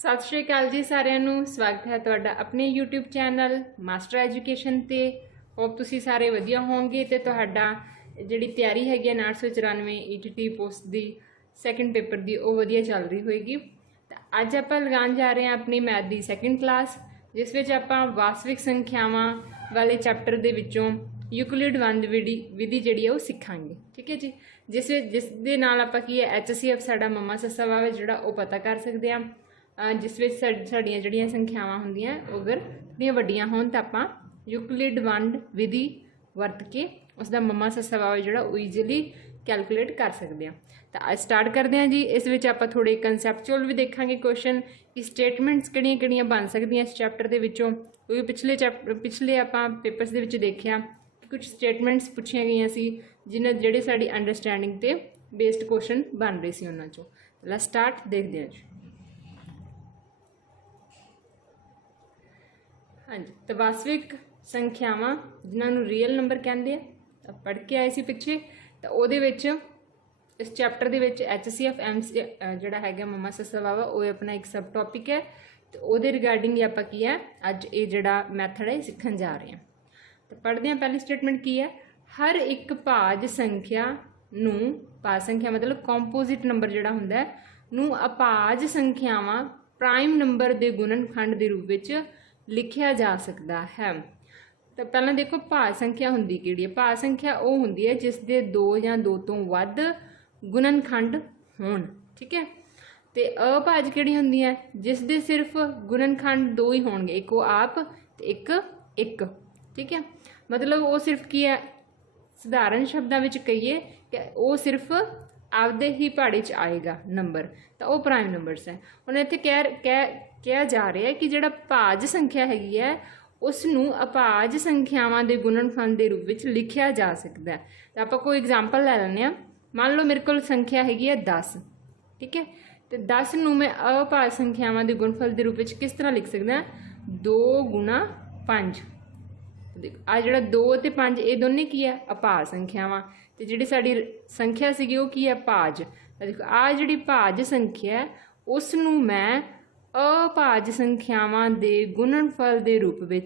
सत श्री अकाल जी सारिਆਂ ਨੂੰ स्वागत है ਤੁਹਾਡਾ ਆਪਣੇ YouTube ਚੈਨਲ ਮਾਸਟਰ ਐਜੂਕੇਸ਼ਨ ਤੇ। ਹੋਪ ਤੁਸੀਂ ਸਾਰੇ ਵਧੀਆ ਹੋਵੋਗੇ ਤੇ ਤੁਹਾਡਾ ਜਿਹੜੀ ਤਿਆਰੀ ਹੈਗੀ 994 ETT ਪੋਸਟ ਦੀ ਸੈਕੰਡ ਪੇਪਰ ਦੀ ਉਹ ਵਧੀਆ ਚੱਲ ਰਹੀ ਹੋਏਗੀ। ਤਾਂ ਅੱਜ ਆਪਾਂ ਲਗਾਉਣ ਜਾ ਰਹੇ ਹਾਂ ਆਪਣੀ ਮੈਥ ਦੀ ਸੈਕੰਡ ਕਲਾਸ, ਜਿਸ ਵਿੱਚ ਆਪਾਂ ਵਾਸਤਵਿਕ ਸੰਖਿਆਵਾਂ ਵਾਲੇ ਚੈਪਟਰ ਦੇ ਵਿੱਚੋਂ यूक्लिड वंड विधि जी है वो सीखांगे। ठीक है जी, जिस दे नाल आपां की है HCF साडा मम्मा सस्सा वावा जिहड़ा वो पता कर सकते हैं। जिस विच साडियां जिहड़ियां संख्यावां हुंदियां अगर थोड़ियां वड्डियां होण तां आपां यूक्लिड वंड विधि वरत के उसका मम्मा सस्सा वावा जिहड़ा वो ईजीली कैलकुलेट कर सकते हैं। तो आज स्टार्ट करते हैं जी। इस विच आपां थोड़े कंसैप्चुअल भी देखांगे क्वेश्चन कि स्टेटमेंट्स किहड़ियां बन सकदियां इस चैप्टर दे विचों, क्योंकि पिछले आपां पेपर्स दे विच देखिया कुछ स्टेटमेंट्स पूछिया गई सी जिन्हें जेडे साड़ी अंडरस्टैंडिंग ते बेस्ड क्वेश्चन बन रहे सी उन्हां चों। ला स्टार्ट देखते हैं जी। हाँ जी, तो वास्तविक संख्यावां जिन्होंने रियल नंबर कहते हैं पढ़ के आए सी पिछे। तो उहदे विच इस चैप्टर दे विच HCF जिहड़ा हैगा मम्मा सस्सा वावा वो अपना एक सब टॉपिक है। तो उहदे रिगार्डिंग आपां की है अज ये जिहड़ा मैथड है सीखण जा रहे हैं। तो पढ़ते हैं पहली स्टेटमेंट की है, हर एक भाज संख्या नूं, भाज संख्या मतलब कॉम्पोजिट नंबर जिहड़ा हुंदा है नूं अभाज संख्यावां प्राइम नंबर के गुणनखंड के रूप में लिखिया जा सकता है। तो पहला देखो भाज संख्या हुंदी किहड़ी है। भाज संख्या वो हुंदी है जिस दे दो या दो तो वध गुणनखंड होण। ठीक है, तो अभाज किहड़ी हुंदी है जिस दे सिर्फ गुणनखंड दो ही होणगे, एक वो आप ते एक। ठीक है, मतलब वो सिर्फ की है सधारण शब्दों में कहिए कि वो सिर्फ आपदे ही पहाड़े च आएगा नंबर, तो वो प्राइम नंबरस है। हुण इत्थे कहा जा रहा है कि जिहड़ा भाज संख्या हैगी है उसनूं अभाज संख्यावां दे गुणनखंड के रूप में लिखिया जा सकता है। तो आपां कोई एग्जाम्पल लै लैंदे आ। मान लो मेरे को संख्या हैगी है 10। ठीक है, तो 10 नूं मैं अभाज संख्यावां दे गुणनफल के रूप में किस तरह लिख सकदा, 2 गुणा 5। आ जिहड़ा 2 ते 5 ये दोनों की है अभाज संख्यावां, ते जिहड़ी साडी संख्या सीगी वो की है भाज। देखो आ जिहड़ी भाज संख्या है उसनूं मैं अभाज संख्यावां दे गुणनफल के रूप में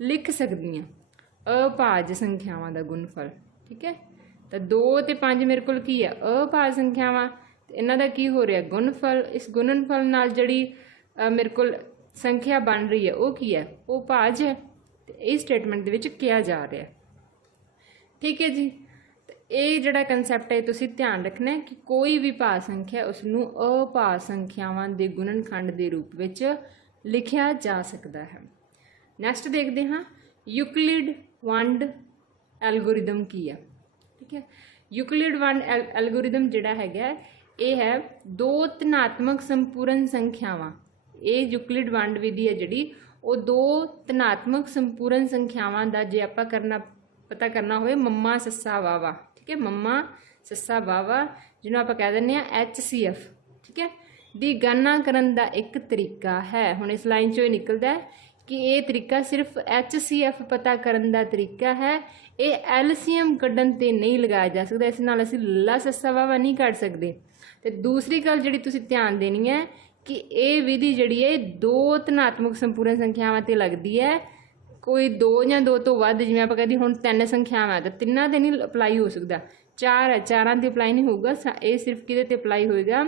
लिख सकदी हां, अभाज संख्यावां दा गुणनफल। ठीक है, तो 2 ते 5 मेरे को की है अभाज संख्यावां, इन्हां दा की हो रहा गुणनफल। इस गुणनफल नाल जिहड़ी मेरे को संख्या बन रही है वो की है, वो भाज है। इस स्टेटमेंट दे विच किया जा रहा है। ठीक है जी, तो ये जिहड़ा कंसैप्ट है तुसीं ध्यान रखना है कि कोई भी भाज संख्या उसनूं अभाज संख्यावां दे गुणनखंड के रूप में लिखिया जा सकता है। नैक्सट देखते हाँ, यूक्लिड वंड एल्गोरिदम की है। ठीक है, यूक्लिड वंड एल्गोरिदम जिहड़ा हैगा ये है दो धनात्मक संपूर्ण संख्यावां। ये यूक्लिड वंड विधि है जिहड़ी वो दो धनात्मक संपूर्ण संख्यावां दा जे आपां पता करना होए मम्मा सस्सा वावा। ठीक है, मम्मा सस्सा वावा जिन्होंने आपां कह दिंदे आ HCF। ठीक है, दी गणना करन दा एक तरीका है। हुण इस लाइन चों निकलदा है कि ये तरीका सिर्फ HCF पता करन दा तरीका है, ये LCM कड्ढण ते नहीं लगाया जा सकता। इस नाल असीं लल्ला सस्सा वावा नहीं कढ सकदे। ते दूसरी गल जिहड़ी तुसीं ध्यान देनी है कि ये विधि जिहड़ी है दो धनात्मक संपूर्ण संख्यावां ते लगदी है, कोई 2 या 2 तो वध। जिवें आपां कहदी हुण 3 संख्यावां तो तिन्नां ते नहीं अप्लाई हो सकता, 4 है 4 ते अप्लाई नहीं होगा। ये सिर्फ किहदे ते अप्लाई होएगा,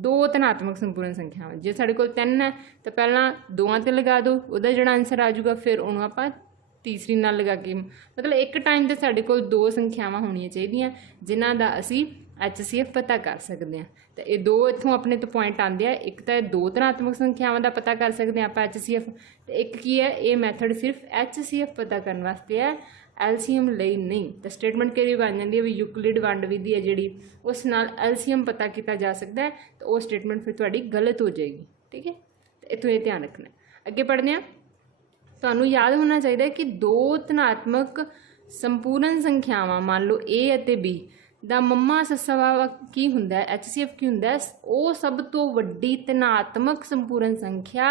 2 धनात्मक संपूर्ण संख्यावां। जे साडे कोल 3 है तो पहलां 2 ते लगा दो, उहदा जिहड़ा आंसर आ जाऊगा, फिर उहनूं आपां तीसरी नाल लगा के, मतलब एक टाइम ते साडे कोल 2 संख्यावां होणीआं चाहीदियां जिन्हां दा असीं HCF पता कर सकते हैं। तो ये 2 इत्थों अपने तो पॉइंट आते हैं, एक तो 2 धनात्मक संख्यावां का पता कर सकते हैं आप HCF, तो एक की है ये मैथड सिर्फ HCF पता करने वास्ते है, LCM लई नहीं। तो स्टेटमेंट कि बन जाती है भी यूक्लिड वंड विधि है जिहड़ी उस नाल LCM पता किया जा सकता है, तो वो स्टेटमेंट फिर तुहाडी गलत हो जाएगी। ठीक है, तो इत्थों ये ध्यान रखना। अगे पढ़ते हैं, तुहानूं याद होना चाहिए कि 2 धनात्मक संपूर्ण संख्यावां मान लो A अते B दा मम्मा सस्सा वावा की हुंदा है, HCF की हुंदा है, वो सब तो वड्डी धनात्मक संपूर्ण संख्या।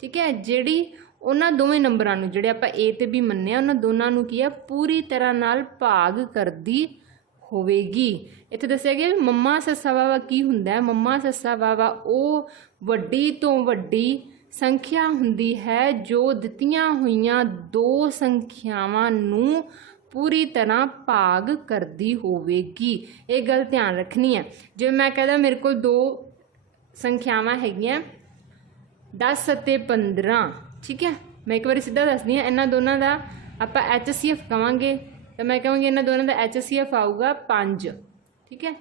ठीक है, जिहड़ी उन्हां दोवें नंबरां नूं जिहड़े आपां A ते B मन्ने उन्हां दोनां नूं की है पूरी तरह नाल भाग करदी ਹੋਵੇਗੀ। ਇੱਥੇ ਦੱਸਿਆ ਗਿਆ ਮੰਮਾ ਸੱਸਾ ਵਾਵਾ ਕੀ ਹੁੰਦਾ। ਮੰਮਾ ਸੱਸਾ ਵਾਵਾ ਉਹ ਵੱਡੀ ਤੋਂ ਵੱਡੀ ਸੰਖਿਆ ਹੁੰਦੀ ਹੈ ਜੋ ਦਿੱਤੀਆਂ ਹੋਈਆਂ ਦੋ ਸੰਖਿਆਵਾਂ ਨੂੰ ਪੂਰੀ ਤਰ੍ਹਾਂ ਭਾਗ ਕਰਦੀ ਹੋਵੇਗੀ। ਇਹ ਗੱਲ ਧਿਆਨ ਰੱਖਣੀ ਹੈ। ਜਿਵੇਂ ਮੈਂ ਕਹਿੰਦਾ ਮੇਰੇ ਕੋਲ ਦੋ ਸੰਖਿਆਵਾਂ ਹੈਗੀਆਂ 10 ਅਤੇ 15, ਠੀਕ ਹੈ। ਮੈਂ ਇੱਕ ਵਾਰੀ ਸਿੱਧਾ ਦੱਸਦੀ ਹਾਂ, ਇਹਨਾਂ ਦੋਨਾਂ ਦਾ ਆਪਾਂ HCF ਕਵਾਂਗੇ ਤਾਂ ਮੈਂ ਕਹਾਂਗੀ ਇਹਨਾਂ ਦੋਨਾਂ ਦਾ HCF ਆਊਗਾ 5, ਠੀਕ ਹੈ।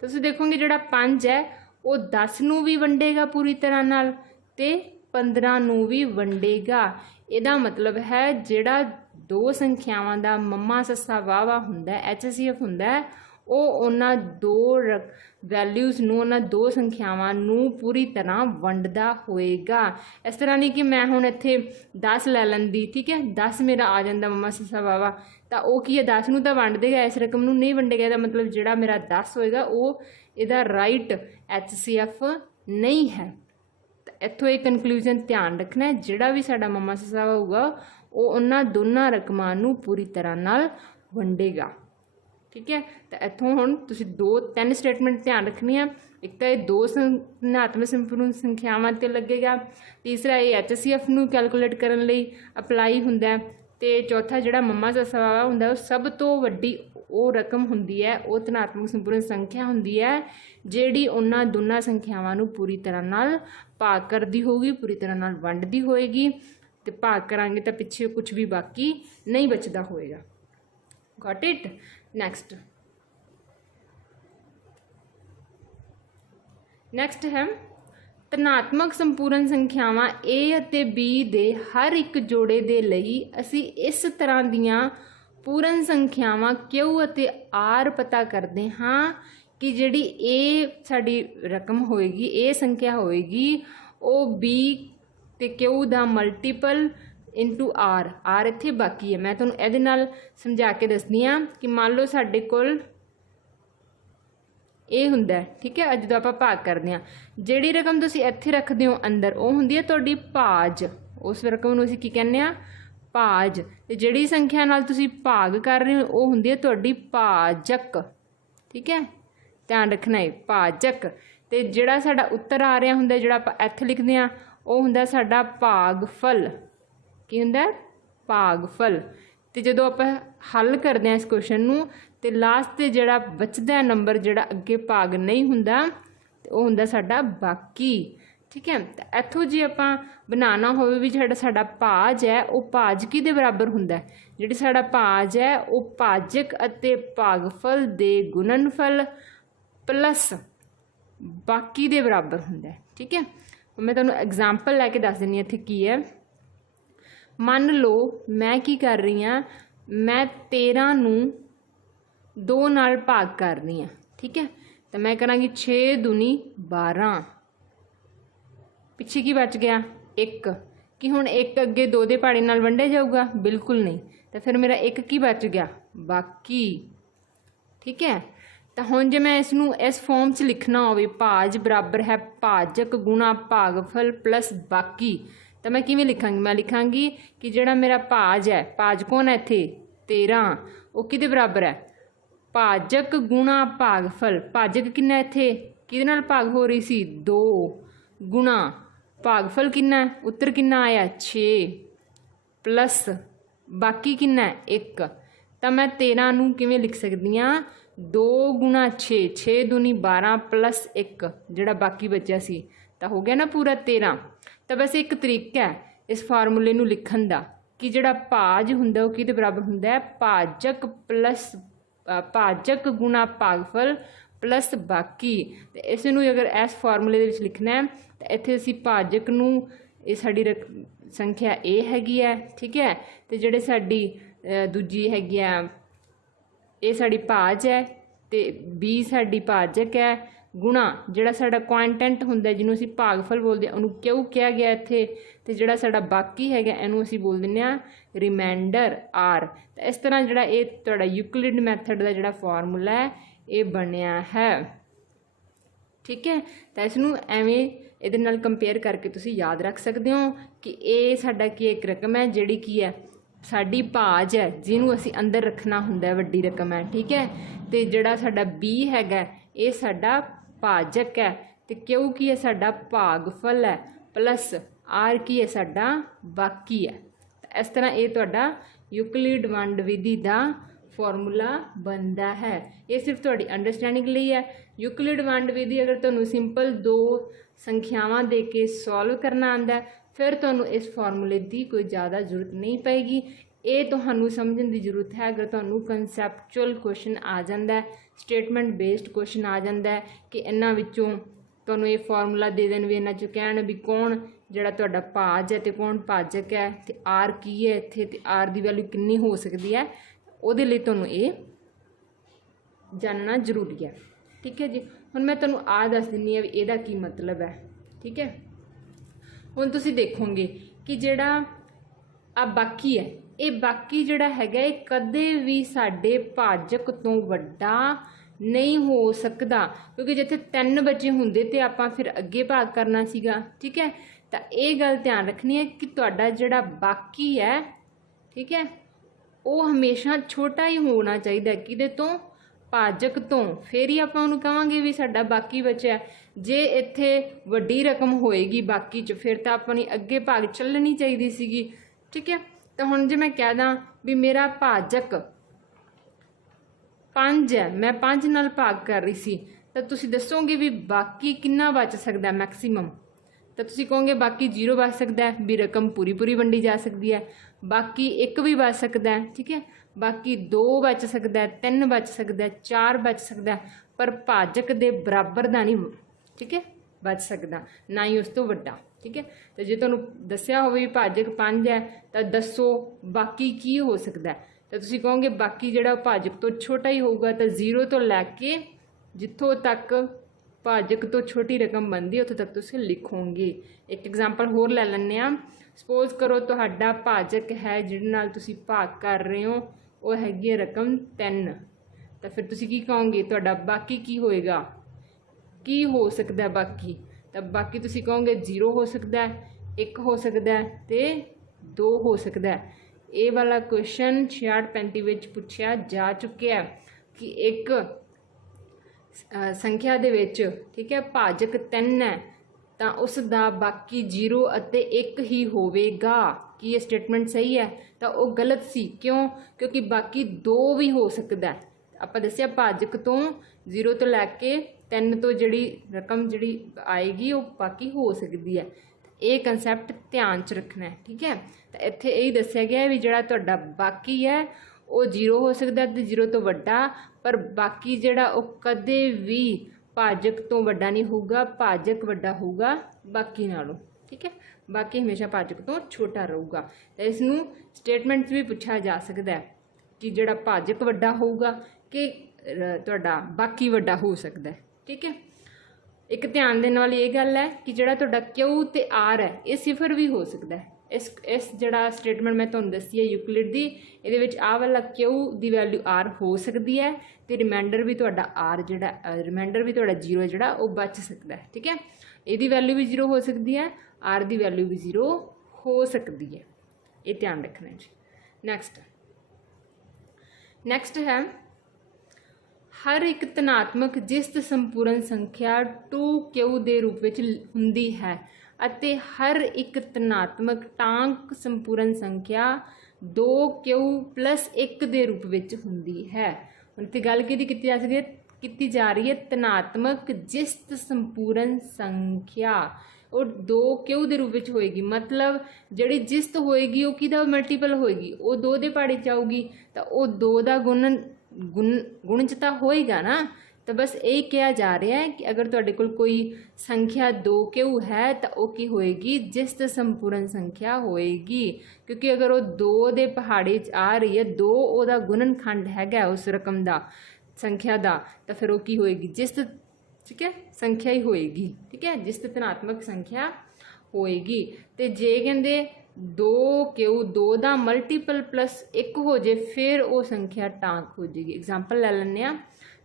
ਤੁਸੀਂ ਦੇਖੋਗੇ ਜਿਹੜਾ 5 ਹੈ ਉਹ 10 ਨੂੰ ਵੀ ਵੰਡੇਗਾ ਪੂਰੀ ਤਰ੍ਹਾਂ ਨਾਲ ਅਤੇ 15 ਨੂੰ ਵੀ ਵੰਡੇਗਾ। ਇਹਦਾ ਮਤਲਬ ਹੈ ਜਿਹੜਾ ਦੋ ਸੰਖਿਆਵਾਂ ਦਾ ਮੰਮਾ ਸੱਸਾ ਵਾਵਾ ਹੁੰਦਾ HCF ਹੁੰਦਾ, ਉਹ ਉਹਨਾਂ ਦੋ ਵੈਲਿਊਜ਼ ਨੂੰ, ਉਹਨਾਂ ਦੋ ਸੰਖਿਆਵਾਂ ਨੂੰ ਪੂਰੀ ਤਰ੍ਹਾਂ ਵੰਡਦਾ ਹੋਏਗਾ। ਇਸ ਤਰ੍ਹਾਂ ਨਹੀਂ ਕਿ ਮੈਂ ਹੁਣ ਇੱਥੇ 10 ਲੈ ਲੈਂਦੀ, ਠੀਕ ਹੈ, 10 ਮੇਰਾ ਆ ਜਾਂਦਾ ਮੰਮਾ ਸੱਸਾ ਵਾਵਾ, ਤਾਂ ਉਹ ਕੀ ਹੈ 10 ਨੂੰ ਤਾਂ ਵੰਡ ਦੇਗਾ, ਇਸ ਰਕਮ ਨੂੰ ਨਹੀਂ ਵੰਡੇਗਾ। ਇਹਦਾ ਮਤਲਬ ਜਿਹੜਾ ਮੇਰਾ 10 ਹੋਏਗਾ ਉਹ ਇਹਦਾ ਰਾਈਟ HCF ਨਹੀਂ ਹੈ। ਤਾਂ ਇੱਥੋਂ ਇਹ ਕਨਕਲੂਜਨ ਧਿਆਨ ਰੱਖਣਾ ਹੈ, ਜਿਹੜਾ ਵੀ ਸਾਡਾ ਮੰਮਾ ਸੱਸਾ ਹੋਊਗਾ ਉਹ ਉਹਨਾਂ ਦੋਨਾਂ ਰਕਮਾਂ ਨੂੰ ਪੂਰੀ ਤਰ੍ਹਾਂ ਨਾਲ ਵੰਡੇਗਾ, ਠੀਕ ਹੈ। ਤਾਂ ਇੱਥੋਂ ਹੁਣ ਤੁਸੀਂ 2-3 ਸਟੇਟਮੈਂਟ ਧਿਆਨ ਰੱਖਣੀ ਆ। ਇੱਕ ਤਾਂ ਇਹ ਦੋ ਧਨਾਤਮਕ ਸੰਪੂਰਨ ਸੰਖਿਆਵਾਂ 'ਤੇ ਲੱਗੇਗਾ, ਤੀਸਰਾ ਇਹ HCF ਨੂੰ ਕੈਲਕੂਲੇਟ ਕਰਨ ਲਈ ਅਪਲਾਈ ਹੁੰਦਾ, ਅਤੇ ਚੌਥਾ ਜਿਹੜਾ ਮੰਮਾ ਸੱਸਾ ਵਾਵਾ ਹੁੰਦਾ ਉਹ ਸਭ ਤੋਂ ਵੱਡੀ ਉਹ ਰਕਮ ਹੁੰਦੀ ਹੈ, ਉਹ ਧਨਾਤਮਕ ਸੰਪੂਰਨ ਸੰਖਿਆ ਹੁੰਦੀ ਹੈ ਜਿਹੜੀ ਉਹਨਾਂ ਦੋਨਾਂ ਸੰਖਿਆਵਾਂ ਨੂੰ ਪੂਰੀ ਤਰ੍ਹਾਂ ਨਾਲ ਭਾਗ ਕਰਦੀ ਹੋਊਗੀ, ਪੂਰੀ ਤਰ੍ਹਾਂ ਨਾਲ ਵੰਡਦੀ ਹੋਏਗੀ, ਅਤੇ ਭਾਗ ਕਰਾਂਗੇ ਤਾਂ ਪਿੱਛੇ ਕੁਝ ਵੀ ਬਾਕੀ ਨਹੀਂ ਬਚਦਾ ਹੋਏਗਾ। Got it. ਨੈਕਸਟ ਹੈ ਧਨਾਤਮਕ ਸੰਪੂਰਨ ਸੰਖਿਆਵਾਂ A ਅਤੇ B ਦੇ ਹਰ ਇੱਕ ਜੋੜੇ ਦੇ ਲਈ ਅਸੀਂ ਇਸ ਤਰ੍ਹਾਂ ਦੀਆਂ ਪੂਰਨ ਸੰਖਿਆਵਾਂ Q ਅਤੇ R ਪਤਾ ਕਰਦੇ ਹਾਂ ਕਿ ਜਿਹੜੀ A ਸਾਡੀ ਰਕਮ ਹੋਏਗੀ, A ਸੰਖਿਆ ਹੋਏਗੀ, ਉਹ B ਅਤੇ Q ਦਾ ਮਲਟੀਪਲ ਇੰਟੂ R ਇੱਥੇ ਬਾਕੀ ਹੈ। ਮੈਂ ਤੁਹਾਨੂੰ ਇਹਦੇ ਨਾਲ ਸਮਝਾ ਕੇ ਦੱਸਦੀ ਹਾਂ ਕਿ ਮੰਨ ਲਓ ਸਾਡੇ ਕੋਲ ਇਹ ਹੁੰਦਾ, ਠੀਕ ਹੈ। ਜਦੋਂ ਆਪਾਂ ਭਾਗ ਕਰਦੇ ਹਾਂ, ਜਿਹੜੀ ਰਕਮ ਤੁਸੀਂ ਇੱਥੇ ਰੱਖਦੇ ਹੋ ਅੰਦਰ ਉਹ ਹੁੰਦੀ ਹੈ ਤੁਹਾਡੀ ਭਾਜ, ਉਸ ਰਕਮ ਨੂੰ ਅਸੀਂ ਕੀ ਕਹਿੰਦੇ ਹਾਂ ਭਾਜ, ਅਤੇ ਜਿਹੜੀ ਸੰਖਿਆ ਨਾਲ ਤੁਸੀਂ ਭਾਗ ਕਰ ਰਹੇ ਹੋ ਉਹ ਹੁੰਦੀ ਹੈ ਤੁਹਾਡੀ ਭਾਜਕ, ਠੀਕ ਹੈ। ਧਿਆਨ ਰੱਖਣਾ ਹੈ ਭਾਜਕ। ਅਤੇ ਜਿਹੜਾ ਸਾਡਾ ਉੱਤਰ ਆ ਰਿਹਾ ਹੁੰਦਾ, ਜਿਹੜਾ ਆਪਾਂ ਇੱਥੇ ਲਿਖਦੇ ਹਾਂ, ਉਹ ਹੁੰਦਾ ਸਾਡਾ ਭਾਗਫਲ। ਕੀ ਹੁੰਦਾ ਭਾਗਫਲ। ਅਤੇ ਜਦੋਂ ਆਪਾਂ ਹੱਲ ਕਰਦੇ ਹਾਂ ਇਸ ਕੁਐਸਚਨ ਨੂੰ, ਅਤੇ ਲਾਸਟ 'ਤੇ ਜਿਹੜਾ ਬਚਦਾ ਨੰਬਰ ਜਿਹੜਾ ਅੱਗੇ ਭਾਗ ਨਹੀਂ ਹੁੰਦਾ ਉਹ ਹੁੰਦਾ ਸਾਡਾ ਬਾਕੀ, ਠੀਕ ਹੈ। ਤਾਂ ਇੱਥੋਂ ਜੇ ਆਪਾਂ ਬਣਾਉਣਾ ਹੋਵੇ ਵੀ ਜਿਹੜਾ ਸਾਡਾ ਭਾਜ ਹੈ ਉਹ ਭਾਜ ਕਿਹਦੇ ਬਰਾਬਰ ਹੁੰਦਾ, ਜਿਹੜੀ ਸਾਡਾ ਭਾਜ ਹੈ ਉਹ ਭਾਜਕ ਅਤੇ ਭਾਗਫਲ ਦੇ ਗੁਣਨਫਲ ਪਲੱਸ ਬਾਕੀ ਦੇ ਬਰਾਬਰ ਹੁੰਦਾ, ਠੀਕ ਹੈ। ਮੈਂ ਤੁਹਾਨੂੰ ਐਗਜ਼ਾਮਪਲ ਲੈ ਕੇ ਦੱਸ ਦਿੰਦੀ ਹਾਂ ਇੱਥੇ ਕੀ ਹੈ। ਮੰਨ ਲਓ ਮੈਂ ਕੀ ਕਰ ਰਹੀ ਹਾਂ, ਮੈਂ 13 ਨੂੰ 2 ਨਾਲ ਭਾਗ ਕਰ ਰਹੀ ਹਾਂ, ਠੀਕ ਹੈ। ਤਾਂ ਮੈਂ ਕਰਾਂਗੀ 6 ਦੂਣੀ 12, ਪਿੱਛੇ ਕੀ ਬਚ ਗਿਆ 1, ਕਿ ਹੁਣ 1 ਅੱਗੇ 2 ਦੇ ਪਹਾੜੇ ਨਾਲ ਵੰਡਿਆ ਜਾਊਗਾ, ਬਿਲਕੁਲ ਨਹੀਂ। ਤਾਂ ਫਿਰ ਮੇਰਾ 1 ਕੀ ਬਚ ਗਿਆ ਬਾਕੀ, ਠੀਕ ਹੈ। ਤਾਂ ਹੁਣ ਜੇ ਮੈਂ ਇਸ ਨੂੰ ਇਸ ਫੋਰਮ 'ਚ ਲਿਖਣਾ ਹੋਵੇ, ਭਾਜ ਬਰਾਬਰ ਹੈ ਭਾਜਕ ਗੁਣਾ ਭਾਗਫਲ ਪਲੱਸ ਬਾਕੀ, ਤਾਂ ਮੈਂ ਕਿਵੇਂ ਲਿਖਾਂਗੀ, ਮੈਂ ਲਿਖਾਂਗੀ ਕਿ ਜਿਹੜਾ ਮੇਰਾ ਭਾਜ ਹੈ, ਭਾਜ ਕੌਣ ਹੈ ਇੱਥੇ 13, ਉਹ ਕਿਹਦੇ ਬਰਾਬਰ ਹੈ ਭਾਜਕ ਗੁਣਾ ਭਾਗਫਲ। ਭਾਜਕ ਕਿੰਨਾ ਇੱਥੇ ਕਿਹਦੇ ਨਾਲ ਭਾਗ ਹੋ ਰਹੀ ਸੀ 2, ਗੁਣਾ ਭਾਗਫਲ ਕਿੰਨਾ, ਉੱਤਰ ਕਿੰਨਾ ਆਇਆ 6, ਪਲੱਸ ਬਾਕੀ ਕਿੰਨਾ 1। ਤਾਂ ਮੈਂ 13 ਨੂੰ ਕਿਵੇਂ ਲਿਖ ਸਕਦੀ ਹਾਂ 2 ਗੁਣਾ 6, 6 ਦੂਣੀ 12 ਪਲੱਸ 1 ਜਿਹੜਾ ਬਾਕੀ ਬਚਿਆ ਸੀ, ਤਾਂ ਹੋ ਗਿਆ ਨਾ ਪੂਰਾ 13। ਤਾਂ ਬਸ ਇੱਕ ਤਰੀਕਾ ਹੈ ਇਸ ਫਾਰਮੂਲੇ ਨੂੰ ਲਿਖਣ ਦਾ ਕਿ ਜਿਹੜਾ ਭਾਜ ਹੁੰਦਾ ਉਹ ਕਿਹਦੇ ਬਰਾਬਰ ਹੁੰਦਾ ਹੈ ਭਾਜਕ ਪਲੱਸ ਭਾਜਕ ਗੁਣਾ ਭਾਗਫਲ ਪਲੱਸ ਬਾਕੀ। ਅਤੇ ਇਸ ਨੂੰ ਅਗਰ ਇਸ ਫਾਰਮੂਲੇ ਦੇ ਵਿੱਚ ਲਿਖਣਾ ਹੈ ਤਾਂ ਇੱਥੇ ਅਸੀਂ ਭਾਜਕ ਨੂੰ, ਇਹ ਸਾਡੀ ਸੰਖਿਆ A ਹੈਗੀ ਹੈ, ਠੀਕ ਹੈ, ਅਤੇ ਜਿਹੜੇ ਸਾਡੀ ਦੂਜੀ ਹੈਗੀ ਆ ਇਹ ਸਾਡੀ ਭਾਜ ਹੈ, ਅਤੇ B ਸਾਡੀ ਭਾਜਕ ਹੈ, ਗੁਣਾ ਜਿਹੜਾ ਸਾਡਾ ਕੁਆਂਟੈਂਟ ਹੁੰਦਾ ਜਿਹਨੂੰ ਅਸੀਂ ਭਾਗਫਲ ਬੋਲਦੇ ਹਾਂ ਉਹਨੂੰ ਕਿਉਂ ਕਿਹਾ ਗਿਆ ਇੱਥੇ, ਅਤੇ ਜਿਹੜਾ ਸਾਡਾ ਬਾਕੀ ਹੈਗਾ ਇਹਨੂੰ ਅਸੀਂ ਬੋਲ ਦਿੰਦੇ ਹਾਂ ਰਿਮਾਈਂਡਰ R। ਤਾਂ ਇਸ ਤਰ੍ਹਾਂ ਜਿਹੜਾ ਇਹ ਤੁਹਾਡਾ ਯੂਕਲਿਡ ਮੈਥਡ ਦਾ ਜਿਹੜਾ ਫਾਰਮੂਲਾ ਹੈ ਇਹ ਬਣਿਆ ਹੈ, ਠੀਕ ਹੈ। ਤਾਂ ਇਸ ਨੂੰ ਐਵੇਂ ਇਹਦੇ ਨਾਲ ਕੰਪੇਅਰ ਕਰਕੇ ਤੁਸੀਂ ਯਾਦ ਰੱਖ ਸਕਦੇ ਹੋ ਕਿ ਇਹ ਸਾਡਾ ਕੀ ਇੱਕ ਰਕਮ ਹੈ ਜਿਹੜੀ ਕੀ ਹੈ ਸਾਡੀ ਭਾਜ ਹੈ ਜਿਹਨੂੰ ਅਸੀਂ ਅੰਦਰ ਰੱਖਣਾ ਹੁੰਦਾ ਹੈ, ਵੱਡੀ ਰਕਮ ਹੈ, ਠੀਕ ਹੈ। ਤੇ ਜਿਹੜਾ ਸਾਡਾ b ਹੈਗਾ ਇਹ ਸਾਡਾ ਭਾਜਕ ਹੈ, ਤੇ ਕਿਉ ਕੀ ਹੈ ਸਾਡਾ ਭਾਗਫਲ ਹੈ, ਪਲੱਸ r ਕੀ ਹੈ ਸਾਡਾ ਬਾਕੀ ਹੈ। ਇਸ ਤਰ੍ਹਾਂ ਇਹ ਤੁਹਾਡਾ ਯੂਕਲਿਡ ਵੰਡ ਵਿਧੀ ਦਾ ਫਾਰਮੂਲਾ ਬਣਦਾ ਹੈ। ਇਹ ਸਿਰਫ ਤੁਹਾਡੀ ਅੰਡਰਸਟੈਂਡਿੰਗ ਲਈ ਹੈ। ਯੂਕਲਿਡ ਵੰਡ ਵਿਧੀ ਅਗਰ ਤੁਹਾਨੂੰ ਸਿੰਪਲ ਦੋ ਸੰਖਿਆਵਾਂ ਦੇ ਕੇ ਸੋਲਵ ਕਰਨਾ ਆਉਂਦਾ ਫਿਰ ਤੁਹਾਨੂੰ ਇਸ ਫਾਰਮੂਲੇ ਦੀ ਕੋਈ ਜ਼ਿਆਦਾ ਜ਼ਰੂਰਤ ਨਹੀਂ ਪਏਗੀ। ਇਹ ਤੁਹਾਨੂੰ ਸਮਝਣ ਦੀ ਜ਼ਰੂਰਤ ਹੈ ਅਗਰ ਤੁਹਾਨੂੰ ਕਨਸੈਪਚੁਅਲ ਕੁਐਸਚਨ ਆ ਜਾਂਦਾ ਹੈ, ਸਟੇਟਮੈਂਟ ਬੇਸਡ ਕੁਐਸਚਨ ਆ ਜਾਂਦਾ ਹੈ ਕਿ ਇਹਨਾਂ ਵਿੱਚੋਂ ਤੁਹਾਨੂੰ ਇਹ ਫਾਰਮੂਲਾ ਦੇ ਦੇਣ ਵੀ ਇਹਨਾਂ 'ਚੋਂ ਕਹਿਣ ਵੀ ਕੌਣ ਜਿਹੜਾ ਤੁਹਾਡਾ ਭਾਜ ਹੈ ਅਤੇ ਕੌਣ ਭਾਜਕ ਹੈ, ਅਤੇ ਆਰ ਕੀ ਹੈ ਇੱਥੇ, ਅਤੇ ਆਰ ਦੀ ਵੈਲਿਊ ਕਿੰਨੀ ਹੋ ਸਕਦੀ ਹੈ, ਉਹਦੇ ਲਈ ਤੁਹਾਨੂੰ ਇਹ ਜਾਣਨਾ ਜ਼ਰੂਰੀ ਹੈ। ਠੀਕ ਹੈ ਜੀ। ਹੁਣ ਮੈਂ ਤੁਹਾਨੂੰ ਆ ਦੱਸ ਦਿੰਦੀ ਹਾਂ ਵੀ ਇਹਦਾ ਕੀ ਮਤਲਬ ਹੈ। ਠੀਕ ਹੈ। ਹੁਣ ਤੁਸੀਂ ਦੇਖੋਗੇ ਕਿ ਜਿਹੜਾ ਆ ਬਾਕੀ ਹੈ, ਇਹ ਬਾਕੀ ਜਿਹੜਾ ਹੈਗਾ ਇਹ ਕਦੇ ਵੀ ਸਾਡੇ ਭਾਜਕ ਤੋਂ ਵੱਡਾ ਨਹੀਂ ਹੋ ਸਕਦਾ, ਕਿਉਂਕਿ ਜਿੱਥੇ 3 ਬੱਚੇ ਹੁੰਦੇ ਤੇ ਆਪਾਂ ਫਿਰ ਅੱਗੇ ਭਾਗ ਕਰਨਾ ਸੀਗਾ। ਠੀਕ ਹੈ। ਤਾਂ ਇਹ ਗੱਲ ਧਿਆਨ ਰੱਖਣੀ ਹੈ ਕਿ ਤੁਹਾਡਾ ਜਿਹੜਾ ਬਾਕੀ ਹੈ, ਠੀਕ ਹੈ, ਉਹ ਹਮੇਸ਼ਾ ਛੋਟਾ ਹੀ ਹੋਣਾ ਚਾਹੀਦਾ ਕਿਹਦੇ ਤੋਂ, ਭਾਜਕ ਤੋਂ। ਫਿਰ ਹੀ ਆਪਾਂ ਉਹਨੂੰ ਕਹਾਂਗੇ ਵੀ ਸਾਡਾ ਬਾਕੀ ਬਚਿਆ। ਜੇ ਇੱਥੇ ਵੱਡੀ ਰਕਮ ਹੋਏਗੀ ਬਾਕੀ 'ਚ ਫਿਰ ਤਾਂ ਆਪਣੀ ਅੱਗੇ ਭਾਗ ਚੱਲਣੀ ਚਾਹੀਦੀ ਸੀਗੀ। ਠੀਕ ਹੈ। ਤਾਂ ਹੁਣ ਜੇ ਮੈਂ ਕਹਿ ਦਾਂ ਵੀ ਮੇਰਾ ਭਾਜਕ 5 ਹੈ, ਮੈਂ 5 ਨਾਲ ਭਾਗ ਕਰ ਰਹੀ ਸੀ, ਤਾਂ ਤੁਸੀਂ ਦੱਸੋਗੇ ਵੀ ਬਾਕੀ ਕਿੰਨਾ ਬਚ ਸਕਦਾ ਮੈਕਸੀਮਮ। ਤਾਂ ਤੁਸੀਂ ਕਹੋਗੇ ਬਾਕੀ 0 ਬਚ ਸਕਦਾ ਹੈ, ਵੀ ਰਕਮ ਪੂਰੀ ਪੂਰੀ ਵੰਡੀ ਜਾ ਸਕਦੀ ਹੈ। ਬਾਕੀ 1 ਵੀ ਬਚ ਸਕਦਾ ਹੈ। ਠੀਕ ਹੈ। ਬਾਕੀ 2 ਬਚ ਸਕਦਾ ਹੈ, 3 ਬਚ ਸਕਦਾ ਹੈ, 4 ਬਚ ਸਕਦਾ, ਪਰ ਭਾਜਕ ਦੇ ਬਰਾਬਰ ਦਾ ਨਹੀਂ, ਠੀਕ ਹੈ, ਬਚ ਸਕਦਾ, ਨਾ ਹੀ ਉਸ ਤੋਂ ਵੱਡਾ। ਠੀਕ ਹੈ। ਤੇ ਜੇ ਤੁਹਾਨੂੰ ਦੱਸਿਆ ਹੋਵੇ ਵੀ ਭਾਜਕ 5 ਹੈ ਤਾਂ ਦੱਸੋ ਬਾਕੀ ਕੀ ਹੋ ਸਕਦਾ। ਤਾਂ ਤੁਸੀਂ ਕਹੋਗੇ ਬਾਕੀ ਜਿਹੜਾ ਭਾਜਕ ਤੋਂ ਛੋਟਾ ਹੀ ਹੋਊਗਾ। ਤਾਂ 0 ਤੋਂ ਲੈ ਕੇ ਜਿੱਥੋਂ ਤੱਕ ਭਾਜਕ ਤੋਂ ਛੋਟੀ ਰਕਮ ਬਣਦੀ ਉੱਥੋਂ ਤੱਕ ਤੁਸੀਂ ਲਿਖੋਗੇ। ਇੱਕ ਐਗਜ਼ਾਮਪਲ ਹੋਰ ਲੈ ਲੈਂਦੇ ਹਾਂ। ਸਪੋਜ਼ ਕਰੋ ਤੁਹਾਡਾ ਭਾਜਕ ਹੈ ਜਿਹਦੇ ਨਾਲ ਤੁਸੀਂ ਭਾਗ ਕਰ ਰਹੇ ਹੋ ਉਹ ਹੈਗੀ ਹੈ ਰਕਮ 3। ਤਾਂ ਫਿਰ ਤੁਸੀਂ ਕੀ ਕਹੋਗੇ ਤੁਹਾਡਾ ਬਾਕੀ ਕੀ ਹੋਏਗਾ, ਕੀ ਹੋ ਸਕਦਾ ਬਾਕੀ। ਤਾਂ ਬਾਕੀ ਤੁਸੀਂ ਕਹੋਗੇ 0 ਹੋ ਸਕਦਾ, 1 ਹੋ ਸਕਦਾ ਅਤੇ 2 ਹੋ ਸਕਦਾ। ਇਹ ਵਾਲਾ ਕੁਐਸਚਨ 66-35 ਵਿੱਚ ਪੁੱਛਿਆ ਜਾ ਚੁੱਕਿਆ ਕਿ ਇੱਕ ਸੰਖਿਆ ਦੇ ਵਿੱਚ, ਠੀਕ ਹੈ, ਭਾਜਕ 3 ਹੈ ਤਾਂ ਉਸ ਦਾ ਬਾਕੀ 0 ਅਤੇ 1 ਹੀ ਹੋਵੇਗਾ। ਕੀ ਇਹ ਸਟੇਟਮੈਂਟ ਸਹੀ ਹੈ? ਤਾਂ ਉਹ ਗਲਤ ਸੀ। ਕਿਉਂ? ਕਿਉਂਕਿ ਬਾਕੀ 2 ਵੀ ਹੋ ਸਕਦਾ। ਆਪਾਂ ਦੱਸਿਆ ਭਾਜਕ ਤੋਂ 0 ਤੋਂ ਲੈ ਕੇ 3 ਤੋਂ ਜਿਹੜੀ ਰਕਮ ਜਿਹੜੀ ਆਏਗੀ ਉਹ ਬਾਕੀ ਹੋ ਸਕਦੀ ਹੈ। ਇਹ ਕਨਸੈਪਟ ਧਿਆਨ 'ਚ ਰੱਖਣਾ ਹੈ। ਠੀਕ ਹੈ। ਤਾਂ ਇੱਥੇ ਇਹ ਦੱਸਿਆ ਗਿਆ ਵੀ ਜਿਹੜਾ ਤੁਹਾਡਾ ਬਾਕੀ ਹੈ ਉਹ 0 ਹੋ ਸਕਦਾ ਅਤੇ 0 ਤੋਂ ਵੱਡਾ, ਪਰ ਬਾਕੀ ਜਿਹੜਾ ਉਹ ਕਦੇ ਵੀ ਭਾਜਕ ਤੋਂ ਵੱਡਾ ਨਹੀਂ ਹੋਊਗਾ, ਭਾਜਕ ਵੱਡਾ ਹੋਊਗਾ ਬਾਕੀ ਨਾਲੋਂ। ਠੀਕ ਹੈ। ਬਾਕੀ ਹਮੇਸ਼ਾ ਭਾਜਕ ਤੋਂ ਛੋਟਾ ਰਹੂਗਾ। ਤਾਂ ਇਸ ਨੂੰ ਸਟੇਟਮੈਂਟ ਵੀ ਪੁੱਛਿਆ ਜਾ ਸਕਦਾ ਹੈ ਕਿ ਜਿਹੜਾ ਭਾਜਕ ਵੱਡਾ ਹੋਊਗਾ ਕਿ ਤੁਹਾਡਾ ਬਾਕੀ ਵੱਡਾ ਹੋ ਸਕਦਾ। ਠੀਕ ਹੈ। ਇੱਕ ਧਿਆਨ ਦੇਣ ਵਾਲੀ ਇਹ ਗੱਲ ਹੈ ਕਿ ਜਿਹੜਾ ਤੁਹਾਡਾ ਕਿਊ ਅਤੇ ਆਰ ਹੈ ਇਹ 0 ਵੀ ਹੋ ਸਕਦਾ ਹੈ। ਇਸ ਜਿਹੜਾ ਸਟੇਟਮੈਂਟ ਮੈਂ ਤੁਹਾਨੂੰ ਦੱਸੀ ਹੈ ਯੂਕਲਿਡ ਦੀ, ਇਹਦੇ ਵਿੱਚ ਆਹ ਵਾਲਾ ਕਿਊ ਦੀ ਵੈਲਿਊ ਆਰ ਹੋ ਸਕਦੀ ਹੈ ਅਤੇ ਰਿਮਾਈਂਡਰ ਵੀ ਤੁਹਾਡਾ ਆਰ ਜਿਹੜਾ ਰਿਮਾਈਂਡਰ ਵੀ ਤੁਹਾਡਾ 0 ਜਿਹੜਾ ਉਹ ਬਚ ਸਕਦਾ ਹੈ। ਠੀਕ ਹੈ। ਇਹਦੀ ਵੈਲਿਊ ਵੀ 0 ਹੋ ਸਕਦੀ ਹੈ, ਆਰ ਦੀ ਵੈਲਿਊ ਵੀ 0 ਹੋ ਸਕਦੀ ਹੈ। ਇਹ ਧਿਆਨ ਰੱਖਣਾ ਜੀ। ਨੈਕਸਟ ਹੈ ਹਰ ਇੱਕ ਧਨਾਤਮਕ ਜਿਸਤ ਸੰਪੂਰਨ ਸੰਖਿਆ 2Q ਦੇ ਰੂਪ ਵਿੱਚ ਹੁੰਦੀ ਹੈ ਅਤੇ ਹਰ ਇੱਕ ਧਨਾਤਮਕ ਟਾਂਕ ਸੰਪੂਰਨ ਸੰਖਿਆ 2Q + 1 ਦੇ ਰੂਪ ਵਿੱਚ ਹੁੰਦੀ ਹੈ। ਹੁਣ ਇੱਥੇ ਗੱਲ ਕੀਤੀ ਜਾ ਰਹੀ ਹੈ ਧਨਾਤਮਕ ਜਿਸਤ ਸੰਪੂਰਨ ਸੰਖਿਆ, ਉਹ 2Q ਦੇ ਰੂਪ ਵਿੱਚ ਹੋਏਗੀ। ਮਤਲਬ ਜਿਹੜੀ ਜਿਸਤ ਹੋਏਗੀ ਉਹ ਕਿਹਦਾ ਮਲਟੀਪਲ ਹੋਏਗੀ, ਉਹ 2 ਦੇ ਪਹਾੜੇ 'ਚ ਆਊਗੀ, ਤਾਂ ਉਹ 2 ਦਾ ਗੁਣ 'ਚ ਤਾਂ ਹੋਏਗਾ ਨਾ। ਤਾਂ ਬਸ ਇਹ ਕਿਹਾ ਜਾ ਰਿਹਾ ਹੈ ਕਿ ਅਗਰ ਤੁਹਾਡੇ ਕੋਲ ਕੋਈ ਸੰਖਿਆ 2Q ਹੈ ਤਾਂ ਉਹ ਕੀ ਹੋਏਗੀ, ਜਿਸਤ ਸੰਪੂਰਨ ਸੰਖਿਆ ਹੋਏਗੀ। ਕਿਉਂਕਿ ਅਗਰ ਉਹ 2 ਦੇ ਪਹਾੜੇ 'ਚ ਆ ਰਹੀ ਹੈ, 2 ਉਹਦਾ ਗੁਣਨਖੰਡ ਹੈਗਾ ਉਸ ਰਕਮ ਦਾ, ਸੰਖਿਆ ਦਾ, ਤਾਂ ਫਿਰ ਉਹ ਕੀ ਹੋਏਗੀ, ਜਿਸਤ, ਠੀਕ ਹੈ, ਸੰਖਿਆ ਹੀ ਹੋਏਗੀ। ਠੀਕ ਹੈ। ਜਿਸਤ ਧਨਾਤਮਕ ਸੰਖਿਆ ਹੋਏਗੀ। ਅਤੇ ਜੇ ਕਹਿੰਦੇ 2Q 2 ਦਾ ਮਲਟੀਪਲ +1 ਹੋ ਜੇ ਫਿਰ ਉਹ ਸੰਖਿਆ ਟਾਂਕ ਹੋ ਜਾਏਗੀ। ਐਗਜ਼ਾਮਪਲ ਲੈ ਲੈਂਦੇ ਹਾਂ।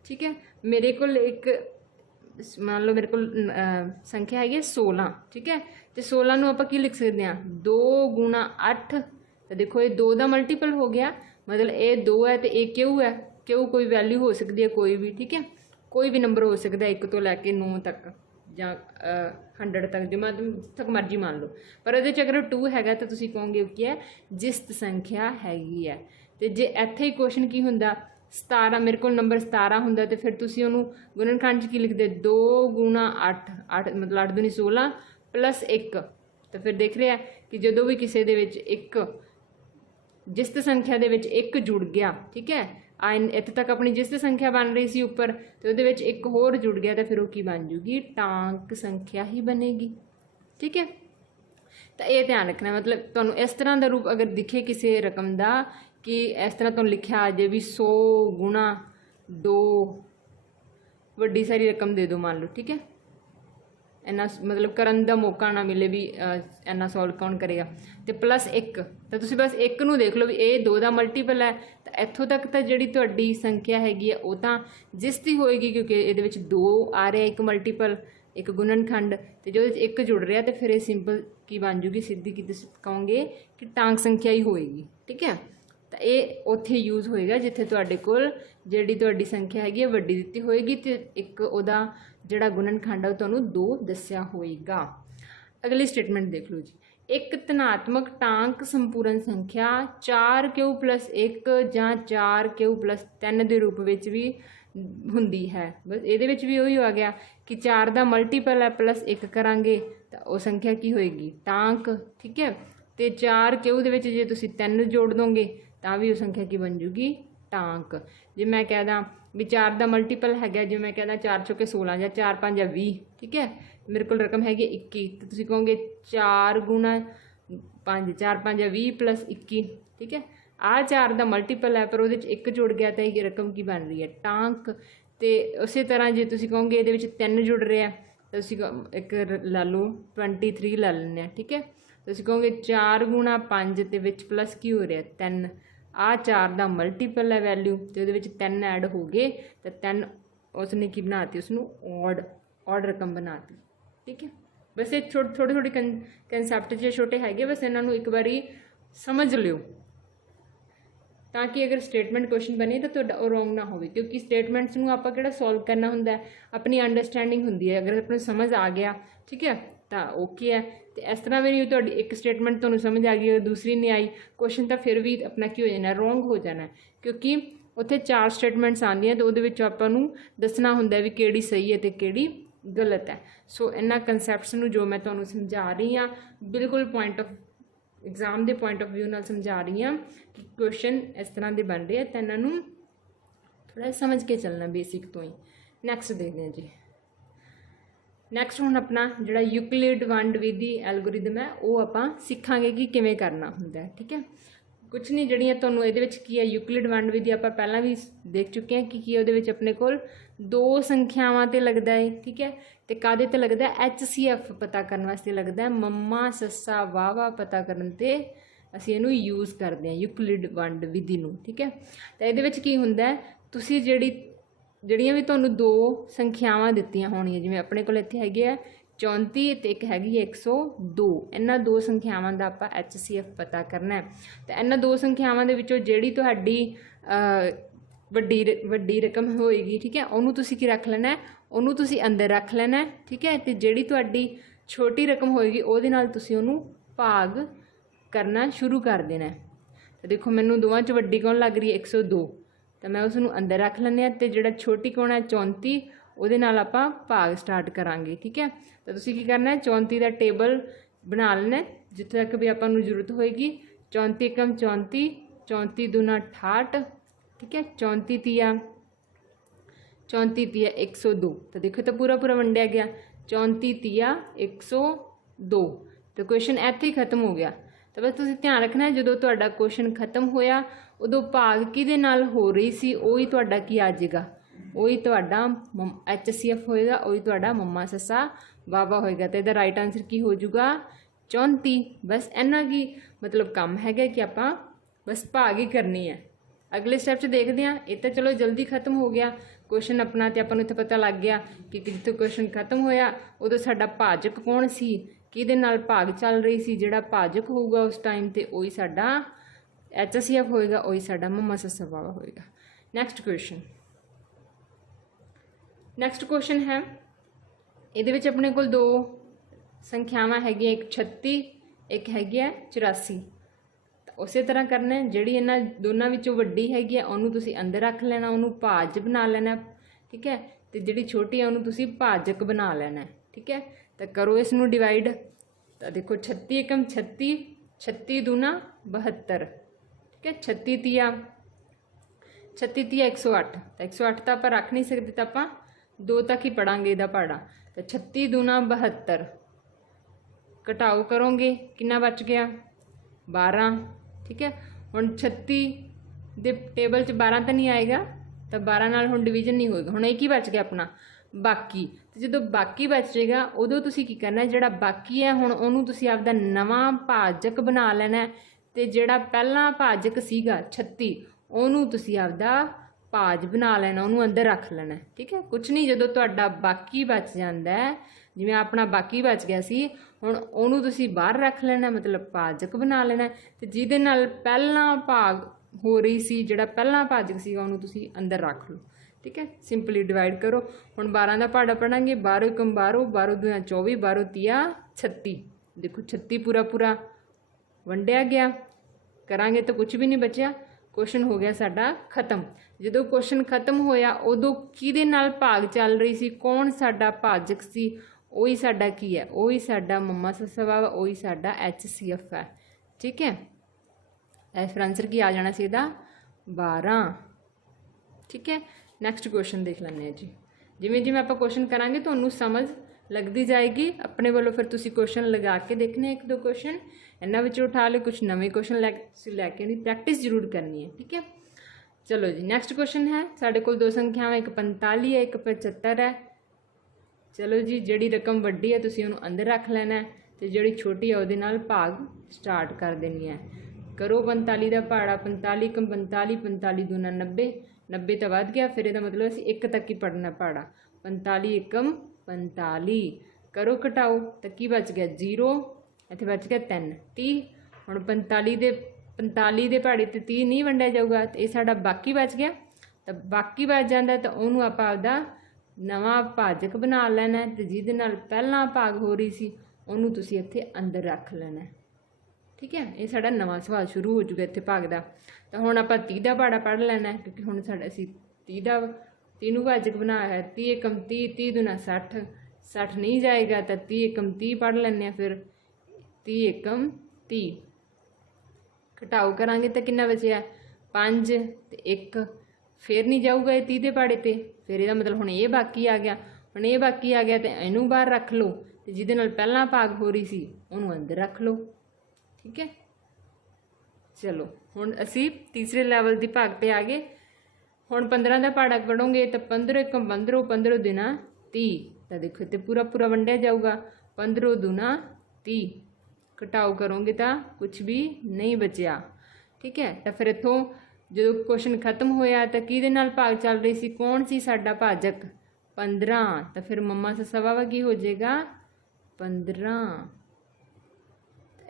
ਠੀਕ ਹੈ। ਮੇਰੇ ਕੋਲ ਇੱਕ ਮੰਨ ਲਓ ਮੇਰੇ ਕੋਲ ਸੰਖਿਆ ਹੈਗੀ 16। ਠੀਕ ਹੈ। ਅਤੇ 16 ਨੂੰ ਆਪਾਂ ਕੀ ਲਿਖ ਸਕਦੇ ਹਾਂ, 2 × 8 तो देखो ये 2 का मल्टीपल हो गया, मतलब ये 2 है तो ये क्यू है, क्यू कोई वैल्यू हो सकती है कोई भी, ठीक है, कोई भी नंबर हो सकता है 1 तो लैके 9 तक ਜਾਂ 100 तक, जो तक मर्जी मान लो। पर ये अगर 2 है तो तुम कहोगे की है जिस्त संख्या हैगी है। तो जे इत्थे ही क्वेश्चन की हुंदा 17, मेरे को नंबर 17 हुंदा तो फिर तुसी उहनूं गुणनखंड च की लिखदे 2 गुणा 8, 8 मतलब 8 दूनी 16 प्लस 1। तो फिर देख रहे हैं कि जो भी किसी दे विच एक जिस्त संख्या दे विच 1 जुड़ गया, ठीक है, इत्थे तक अपनी जिस्त संख्या बन रही सी उपर, तो उहदे विच एक होर जुड़ गया तो फिर वो की बन जूगी टांक संख्या ही बनेगी, ठीक है। तो ये ध्यान रखना, मतलब तुहानूं इस तरह का रूप अगर दिखे किसी रकम का कि इस तरह तुहानूं लिखा आ जाए भी 100 गुणा 2 वड्डी सारी रकम दे दो मान लो, ठीक है, इन्ना मतलब करन दा मौका ना मिले भी इन्ना सॉल्व कौन करेगा। तो प्लस 1 तो तुसीं बस 1 नूं देख लो भी ये 2 का मल्टीपल है, तो इत्थों तक तो जिहड़ी तुहाडी संख्या हैगी है वो तो जिस दी होएगी, क्योंकि इहदे विच 2 आ रहा एक मल्टीपल एक गुणनखंड, तो जो 1 जुड़ रहा तो फिर ये सिंपल की बन जूगी सीधी की कहोगे कि टांक संख्या ही होएगी, ठीक है। तो ये उत्थे यूज़ होएगा जिथे तुहाडे कोल जिहड़ी तुहाडी संख्या हैगी है वड्डी दित्ती होएगी तो एक उहदा जिहड़ा गुणनखंड है तुहानूं 2 दस्सिया होएगा। अगली स्टेटमेंट देख लो जी, एक धनात्मक टांक संपूर्ण संख्या 4 क्यू प्लस 1 जां 4 क्यू प्लस 3 के रूप में भी हुंदी है। बस ये भी वही आ गया कि 4 का मल्टीपल है प्लस 1 करांगे तो वह संख्या की होएगी टांक, ठीक है। तो 4 क्यू दे विच जे तुसीं 3 जोड़ दोगे तो भी वह संख्या की बन जूगी टांक। जे मैं कह दा भी 4 का मल्टीपल है, जो मैं कहदा 4 चौके 16 या 4 5 20, ठीक है, मेरे को रकम हैगी 21, तो तुसीं कहोगे 4 गुणा 5 4 5 20 प्लस 21, ठीक है। आ 4 का मल्टीपल है पर वो 1 जुड़ गया तो ये रकम की बन रही है टांक। तो उस तरह जे तुसीं कहोगे ये 3 जुड़ रहे हैं तो तुसीं एक ला लो 23 ला लें, ठीक है। तुसीं कहोगे 4 गुणा 5 तो विच प्लस की हो रहा 3, आ 4 का मल्टीपल है वैल्यू तो ये 3 ऐड हो गए तो 3 उसने की बनाती उसनों ऑड रकम बनाती, ठीक है। बस ये थोड़े थोड़े कंसैप्ट जो छोटे है बस इन्हों एक बारी समझ लियो ताकि अगर स्टेटमेंट क्वेश्चन बने तो रोंग ना हो, क्योंकि स्टेटमेंट्स में आप सॉल्व करना होंगे अपनी अंडरस्टैंडिंग होंगी है, अगर अपने समझ आ गया ठीक है तो ओके है। तो इस तरह भी नहीं तो एक स्टेटमेंट तो समझ आ गई दूसरी नहीं आई क्वेश्चन तो फिर भी अपना की हो जाना रोंग हो जाना है, क्योंकि उत्थे 4 स्टेटमेंट्स आती हैं तो वो आपू दसना होंगे भी किहड़ी सही है तो किहड़ी गलत है। सो इन्होंने कंसैप्ट्स में जो मैं तुहानूं समझा रही हाँ बिल्कुल पॉइंट ऑफ एग्जाम के पॉइंट ऑफ व्यू नाल समझा रही हाँ कि क्वेश्चन इस तरह के बन रहे हैं तो इन्हों थोड़ा समझ के चलना बेसिक तो ही। नैक्सट देखते हैं जी, नैक्सट हुण अपना जिहड़ा यूक्लिड वंड विधि एल्गोरिदम है वो आपां सीखांगे कि किवें करना हुंदा है, ठीक है। कुछ नहीं जड़ियाँ तुहानूं इहदे विच की है यूक्लिड वंड विधि आपां पहलां भी देख चुके हैं कि उहदे विच अपने कोल 2 संख्यावां ते लगदा है, ठीक है। तो काहदे ते लगदा है HCF पता करने वास्ते लगदा है, मम्मा सस्सा वावा पता करन ते असीं इहनूं यूज़ करदे हैं यूक्लिड वंड विधि नूं, ठीक है। तो इहदे विच की हुंदा है तुसीं ਜਿਹੜੀਆਂ भी तुहानूं 2 संख्यावां दित्तियां होणीਆਂ जिवें अपने कोल इत्थे हैगी है 34 ते एक हैगी 102, इन्हां 2 संख्यावां दा आपां HCF पता करना है। तो इन्हां 2 संख्यावां दे विचों जिहड़ी तुहाडी वड्डी रकम होएगी, ठीक है, उहनूं तुसीं की रख लेना है, उहनूं तुसीं अंदर रख लेना है, ठीक है। तो जिहड़ी तुहाडी छोटी रकम होएगी उहदे नाल तुसीं उहनूं भाग करना शुरू कर देना है। तो देखो मैनूं दोवां च वड्डी कौन लग रही है 102, तो मैं उसनूं अंदर रख लैंदे तो जिहड़ा छोटी कौन है 34 उहदे नाल आपां भाग स्टार्ट करांगे, ठीक है। तो तुसीं की करना है 34 का टेबल बना लेना जिथे तक भी आपां नूं जरूरत होएगी। 34 एकम 34, 34 दूना 68, ठीक है, 34 तिया 102। तो देखो तो पूरा पूरा वंडिया गया 34 तिया 102। तो क्वेश्चन इत्थे ही खत्म हो गया। तो बस तुसीं ध्यान रखना है जो तुहाडा क्वेश्चन खत्म होया उदों भाग किहदे नाल हो रही सी उही तुहाडा की आ जाएगा, उही तुहाडा HCF होएगा, उही तुहाडा मम्मा सस्सा वावा होएगा। तो इहदा राइट आंसर की हो जाऊगा 34। बस इन्ना की मतलब काम हैगा कि आपां बस भाग ही करनी है। अगले स्टैप देखते हैं, ये तो चलो जल्दी खत्म हो गया क्वेश्चन अपना, तो आपां नूं इत्थे पता लग गया कि जिथे क्वेश्चन खत्म होया उदों साडा भाजक कौन सी किहदे नाल भाग चल रही सी, जिहड़ा भाजक होऊगा उस टाइम ते उही साडा HCF होएगा वही साडा मम्मा सस्सा वावा होएगा। नैक्सट क्वेश्चन है ये अपने को दो संख्यावां है, एक 36 एक हैगी 84। उस तरह करना है, जिहड़ी इन्हां दोनों विचों वड्डी हैगी उहनूं तुसीं अंदर रख लेना, उहनूं भाज बना लेना, ठीक है। तो जिहड़ी छोटी है उहनूं तुसीं भाजक बना लेना, ठीक है। तो करो इसनूं डिवाइड। तो देखो 36 एकम 36, 36 दूना 72, ठीक है। 36 तिया 108। तो 108 तो आप रख नहीं सकते, तो आप 2 तक ही पढ़ांगे इहदा पहाड़ा। तो 36 दूना 72, घटाओ करोगे कितना बच गया 12, ठीक है। हुण 36 दे टेबल च 12 तो नहीं आएगा, तो 12 नाल हुण डिवीजन नहीं होएगा। हुण एक ही बच गया अपना बाकी। तो जो बाकी बच जाएगा उदों तुसीं की करना है, जिहड़ा बाकी है हुण उहनूं तुसीं आपदा नवां भाजक बना लेना है। ते जिहड़ा पहला भाजक सीगा 36 उहनूं तुसीं आपदा भाज बना लेना, उहनूं अंदर रख लेना, ठीक है। कुछ नहीं, जदों तुहाडा बाकी बच जांदा है, जिवें अपना बाकी बच गया सी, हुण उहनूं तुसीं बाहर रख लेना, मतलब भाजक बना लेना। ते जिहदे नाल पहला भाग हो रही सी, जिहड़ा पहला भाजक सीगा उहनूं तुसीं अंदर रख लो, ठीक है। सिंपली डिवाइड करो। हुण 12 का पहाड़ा पढ़ांगे, 12 एकम 12, 12 दूना 24, 12 तिया 36। देखो 36 पूरा पूरा वंडिया गया, करांगे तो कुछ भी नहीं बचिया। क्वेश्चन हो गया साडा खत्म। जदों क्वेश्चन खत्म होया उदों किहदे नाल भाग चल रही सी, कौन साडा भाजक सी, वही साडा की है, वही साडा मम्मा सस्सा वावा, वही साडा HCF है, ठीक है। फिर आंसर की आ जाना सी 12, ठीक है। नैक्सट क्वेश्चन देख लैंदे जी। जिवें जिवें आपां क्वेश्चन करांगे तुहानूं समझ लगती जाएगी। अपने वालों फिर तुसीं क्वेश्चन लगा के देखने, एक दो क्वेश्चन इन्हां विचों उठा लो, कुछ नवे क्वेश्चन लैके प्रैक्टिस जरूर करनी है, ठीक है। चलो जी नैक्सट क्वेश्चन है साढ़े कोल दो संख्यावां, एक 45 है, एक 75 है। चलो जी, जिहड़ी रकम वड्डी है तुसीं उहनूं अंदर रख लेना है, ते जिहड़ी छोटी है उहदे नाल भाग स्टार्ट कर देनी है। करो 45 का पहाड़ा, 45 एकम 45, 45 दूना 90, 90 तो वध गया, फिर यदा मतलब असीं एक तक ही पढ़ना पहाड़ा। 45 एकम 45, करो घटाओ तो की बच गया 0, इत्थे बच गया 3, 30। हुण 45 दे पहाड़े ते 30 नहीं वंडिया जाऊगा, तो ये साडा बाकी बच गया। तो बाकी बच जाता तो उहनूं आपां आपदा नवां भाजक बना लेना है, तो जिहदे नाल पहला भाग हो रही सी उहनूं तुसीं इत्थे अंदर रख लेना है, ठीक है। ये साडा नवां सवाल शुरू हो चुका इत्थे भाग दा। तो हुण आपां 30 का पहाड़ा पढ़ लेना है, क्योंकि हुण साडा असीं 30 नूं भाजक बनाया है। 30 एकम 30, 30 दूना 60, 60 नहीं जाएगा तो 30 एकम 30 पढ़ लें। फिर 30 एकम 30 घटाओ करांगे तो कितना बचिया 5 ते 1, फिर नहीं जाऊगा ये 30 के पहाड़े पे, फिर यदा मतलब हुण ये बाकी आ गया। हुण ये बाकी आ गया तो इनू बाहर रख लो, तो जिहदे नाल पहला भाग हो रही सी उहनूं अंदर रख लो, ठीक है। चलो हुण असीं तीसरे लैवल की भाग पे आ गए। हुण 15 का पहाड़ा पढ़ोगे तो 15 एकम 15, 15 दूना 30, तो देखो इत्ते पूरा पूरा वंडिया जाऊगा। 15 दूना 30, घटाओ करोगे तो कुछ भी नहीं बचिया, ठीक है। तो फिर इत्थों जो क्वेश्चन खत्म होया तो किहदे नाल भाग चल रही सी, कौन सी साडा भाजक 15, तो फिर मम्मा सस्सा वावा की हो जाएगा 15।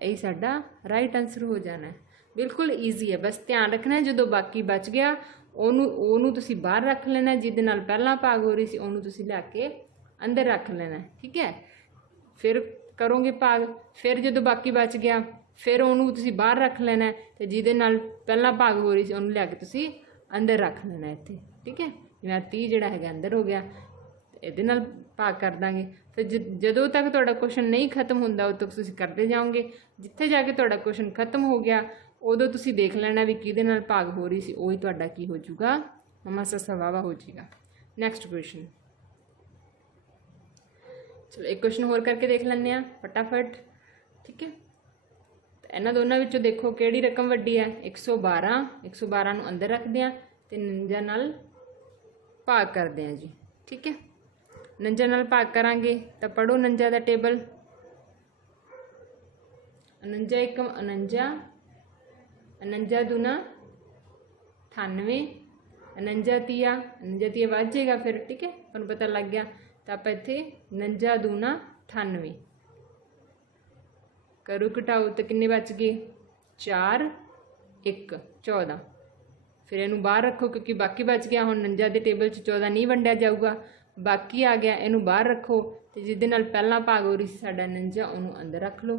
यही साडा राइट आंसर हो जाना है। बिल्कुल ईजी है, बस ध्यान रखना है जो बाकी बच गया ਉਹਨੂੰ ਤੁਸੀਂ बाहर रख लेना, जिहदे नाल पहला भाग हो रही सी ਉਹਨੂੰ ਤੁਸੀਂ लिया के अंदर रख लेना, ठीक है। फिर करोगे भाग, फिर जो बाकी बच गया फिर ਉਹਨੂੰ ਤੁਸੀਂ बाहर रख लेना, तो जिहदे नाल पहला भाग हो रही सी ਉਹਨੂੰ लिया के ਤੁਸੀਂ अंदर रख लेना इत्थे, ठीक है। जिवें 30 जिहड़ा हैगा अंदर हो गया, ਇਹਦੇ ਨਾਲ भाग कर देंगे। फिर ਜਦੋਂ तक तुहाडा क्वेश्चन नहीं खत्म होंदा उਦੋਂ तक ਤੁਸੀਂ करते जाओगे। जिथे जाके तुहाडा क्वेश्चन खत्म हो गया उदों तुसी देख लेना भी किहदे नाल भाग हो रही सी, उही तुहाडा की हो जाऊगा मम्मा सस्सा वावा हो जाएगा। नैक्सट क्वेश्चन, चलो एक क्वेश्चन होर करके देख लैंदे आ फटाफट, ठीक है। तो इन्हां दोनों विचों देखो किहड़ी रकम वड्डी है, 112। 112 नूं अंदर रखदे आ ते 49 नाल भाग करदे आ जी, ठीक है। 49 नाल भाग करांगे तो पढ़ो 49 दा टेबल। 49 एकम 49, 49 दूना 98, 49 तिया, 49 तिया वध जाएगा फिर, ठीक है, तुहानूं पता लग गया। तो आप इत्थे 49 दूना 98 करो घटाओ तो किन्ने बच गए 4, 1 14, फिर इनू बाहर रखो क्योंकि बाकी बच गया। हुण 49 के टेबल 14 नहीं वंडिया जाऊगा, बाकी आ गया, इनू बाहर रखो तो जिहदे नाल पहला भाग हो रही सी साडा 49 उन्होंने अंदर रख लो,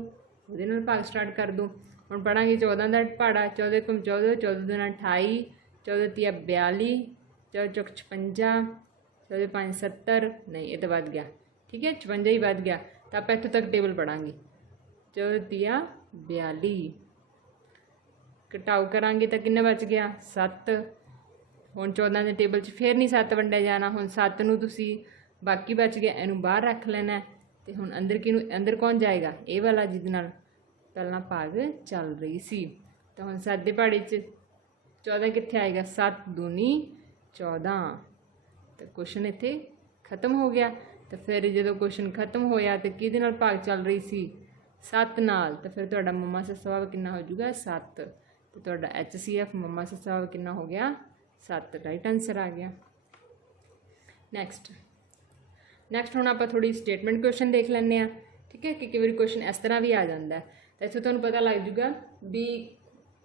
उहदे नाल भाग स्टार्ट कर दो। हुण पढ़ांगे 14 का पहाड़ा, 14 × 14 14 दूना 28, 14 तिया 42, 14 चौक 56, 14 5 70, नहीं ये तो बच गया, ठीक है 56 ही बच गया। तो आप इत्थों तक टेबल पढ़ांगे 14 तिया 42, घटाओ करांगे तो किन्ना बच गया 7। हुण 14 के टेबल फिर नहीं 7 वंडिया जाना, हुण 7 नूं तुसीं बाकी बच गया इनू बाहर रख लेना। तो हुण अंदर किनू अंदर कौन जाएगा, ये वाला जिहदे नाल पहला भाग चल रही सी। तो हुण 7 दे पहाड़े 14 कित्थे आएगा, 7 दूनी 14। तो क्वेश्चन इत्थे खत्म हो गया। तो फिर जो क्वेश्चन खत्म होया तो किहदे नाल भाग चल रही सी, 7 नाल। तो फिर तुहाडा मम्मा ससवा कितना हो जाऊगा 7। तो तुहाडा HCF मम्मा ससवा कितना हो गया 7, राइट आंसर आ गया। नैक्सट हुण आपां थोड़ी स्टेटमेंट क्वेश्चन देख लैंदे आ, ठीक है, कि कई बार क्वेश्चन इस तरह भी आ जाता है। तो इत्थों तुहानूं पता लग जूगा भी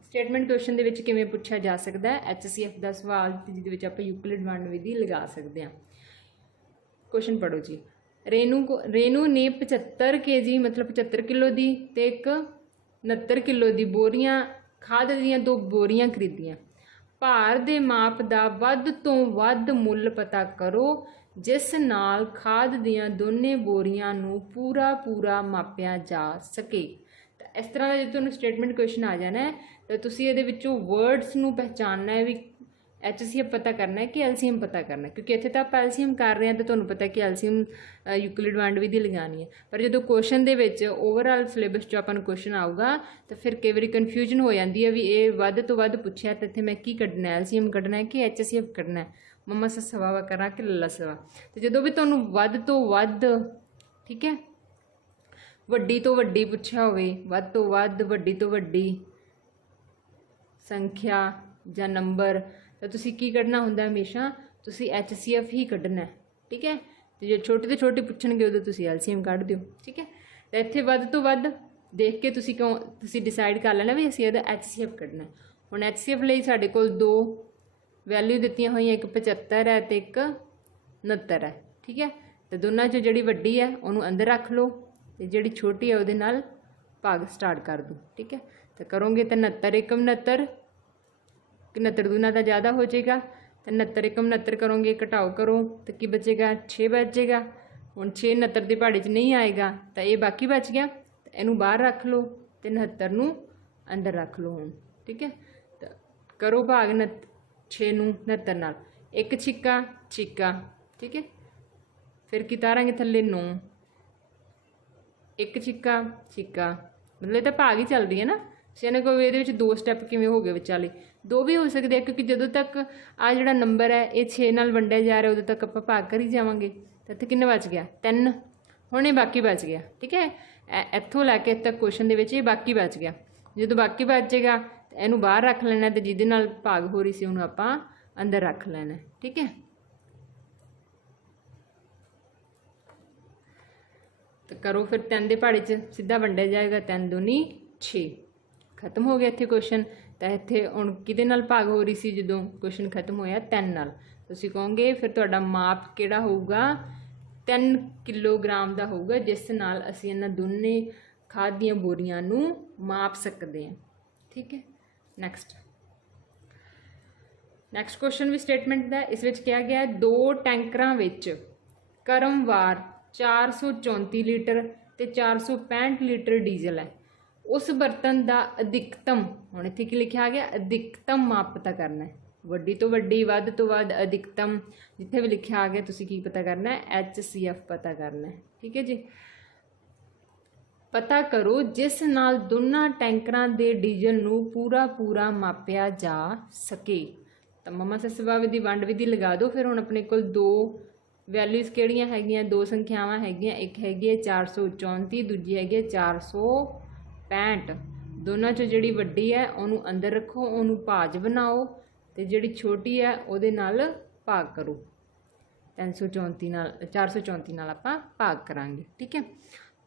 स्टेटमेंट क्वेश्चन दे विच किवें पुछया जा सकदा है HCF का सवाल, जिहदे विच आपां यूक्लिड वंड विधि लगा सकते हैं। क्वेश्चन पढ़ो जी। रेनू ने 75 kg मतलब 75 किलो दी ते 69 किलो दी बोरियां खाद दीयां 2 बोरियां खरीदियां। भार दे माप दा वध तो वध मुੱਲ पता करो जिस नाल खाद दीयां दोने बोरियां नूं पूरा पूरा मापिया जा सके। तो इस तरह का जो तुहानूं स्टेटमेंट क्वेश्चन आ जाना है तो तुसीं इहदे विचों वर्ड्स नूं पहचानना है भी HCF पता करना है कि LCM पता करना है, क्योंकि इत्थे तो आप LCM कर रहे हैं तो तुहानूं पता है कि LCM यूक्लिड वंड विधि लगानी है। पर जो क्वेश्चन दे विच ओवरऑल सिलेबस जो आपां नूं क्वेश्चन आऊगा तो फिर कई बार कन्फ्यूजन हो जाती है भी ये वध तो वध पुछया तो इत्थे मैं की कढ़ना है, LCM कढ़ना है कि HCF कढ़ना है, मम्मा सवा करा कि लल्ला सवा। तो जो भी तुहानूं वध तो वध, ठीक है, वड्डी तो वड्डी पुछया होवे, वध तो वध वड्डी तो वड्डी संख्या या नंबर, तो तुसी की कढ़ना हुंदा हमेशा तुसी HCF ही कढ़ना है, ठीक है। तो जो छोटे तो छोटे पुछणगे उदों तुसी LCM कढ़ दिओ, ठीक है। तो इत्थे वध तो वध देख के तुसी क्यों तुसी डिसाइड कर लेना भी असीं इहदा HCF कढ़ना है। हुण HCF लई साडे कोल 2 वैल्यू दित्तियां होईयां, एक 75 है तो एक 69 है, ठीक है। तो दोनों चों जिहड़ी वड्डी है उहनूं अंदर रख लो ते जिहड़ी छोटी है उहदे नाल भाग स्टार्ट कर दो, ठीक है। तो करोगे तो 69 1 69, 69 दूना तो ज़्यादा हो जाएगा, तो 69 1 69 करोगे, घटाओ करो तो की बचेगा 6 बचेगा। हुण 6 69 के पहाड़े नहीं आएगा तो ये बाकी बच गया, तो इनू बाहर रख लो तो 69 नूं अंदर रख लो हुण, ठीक है। तो करो भाग 6 नूं 69 नाल, एक छिक्का छिक्का, ठीक है। फिर की तारांगे थल्ले 9, एक छिक्का छिक्का, मतलब ये तो भाग ही चल रही है ना। सियाने को ये 2 स्टैप किवें हो गए विचाले, 2 भी हो सकते हैं क्योंकि जो तक आ जिहड़ा नंबर है ये 6 नाल वंडिया जा रहा है उदों तक आपां भाग करी जावांगे। तो इत्थे किन्ना बच गया 3, हुण ये बाकी बच गया, ठीक है। इत्थों लैके इत्थे तक क्वेश्चन दे विच ये बाकी बच गया। जो बाकी बचेगा तो इनू बाहर रख लेना, तो जिहदे नाल भाग हो रही सी उहनूं आपां अंदर रख लेना, ठीक है। तो करो फिर 3 दे पहाड़े सीधा वंडिया जाएगा, 3 दूनी 6, खत्म हो गया इत्थे क्वेश्चन। तो इत्थे हुण किहदे नाल भाग हो रही सी जदों क्वेश्चन खत्म होया 3 नाल, तुसीं कहोगे फिर तुहाडा माप किहड़ा होऊगा 3 किलोग्राम का होऊगा जिस नाल असीं इन्हां दोने खाद दीआं बोरियां नूं माप सकते हैं, ठीक है। नैक्सट क्वेश्चन भी स्टेटमेंट का, इस विच कहा गया 2 टैंकरां विच क्रमवार 434 लीटर ते 465 लीटर डीजल है, उस बर्तन का अधिकतम, हुण इत्थे की लिखा गया अधिकतम माप पता करना है, वड्डी तो वड्डी वध तो वध अधिकतम, जिथे भी लिखा आ गया तुसीं की पता करना है HCF पता करना है, ठीक है जी। पता करो जिस नाल दोनों टैंकरां दे डीजल नूं पूरा पूरा मापिया जा सके। तो मम्मा ससवा विधि वंड विधि लगा दो। फिर हुण अपने कोल 2 वैल्यूज़ किहड़ियां हैगियां, 2 संख्यावां हैगियां, एक हैगी है 434, दूजी हैगी है 465। दोनों चों जिहड़ी वड्डी है उहनूं अंदर रखो, उहनूं भाज बनाओ, तो जिहड़ी छोटी है उहदे नाल भाग करो, 334 नाल 434 नाल आपां भाग करांगे, ठीक है।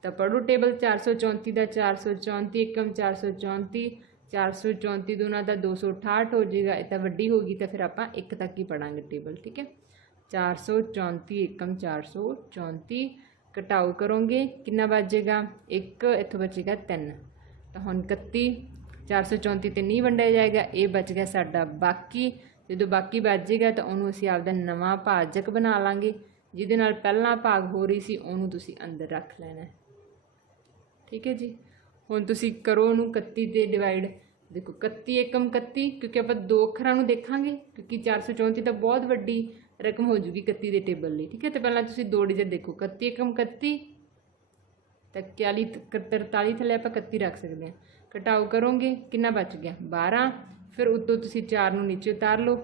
तो पढ़ो टेबल 434 का 434 एकम 434 434 दूना तो 268 हो जाएगा, ये तो वड्डी होगी तो फिर आप एक तक ही पढ़ांगे टेबल। ठीक है, 434 एकम 434 घटाओ करोगे कितना बचेगा, एक इतों बचेगा 3, तो हुण 31 434 ते नहीं वंडिया जाएगा, ये बच गया साडा बाकी। जो बाकी बच जाएगा तो उन्होंने असीं आपदा नवा भाजक बना लांगे, जिहदे नाल पहला भाग हो रही सी उन्होंने तुसीं अंदर रख लेना है। ठीक है जी, हुण तुसीं करो उन्होंने 31 ते डिवाइड। देखो 31 एकम 31, क्योंकि आप दो अखरां नूं देखांगे, क्योंकि 434 तो बहुत वड्डी रकम हो जूगी 31 के टेबल लिए। ठीक है, तो पहला तुसीं दो डिजिट देखो, 31 एकम 31 तो 41 43 थले आप 31 रख सकते हैं। घटाओ करोगे कितना बच गया 12, फिर उत्तों तुसीं 4 नूं नीचे उतार लो,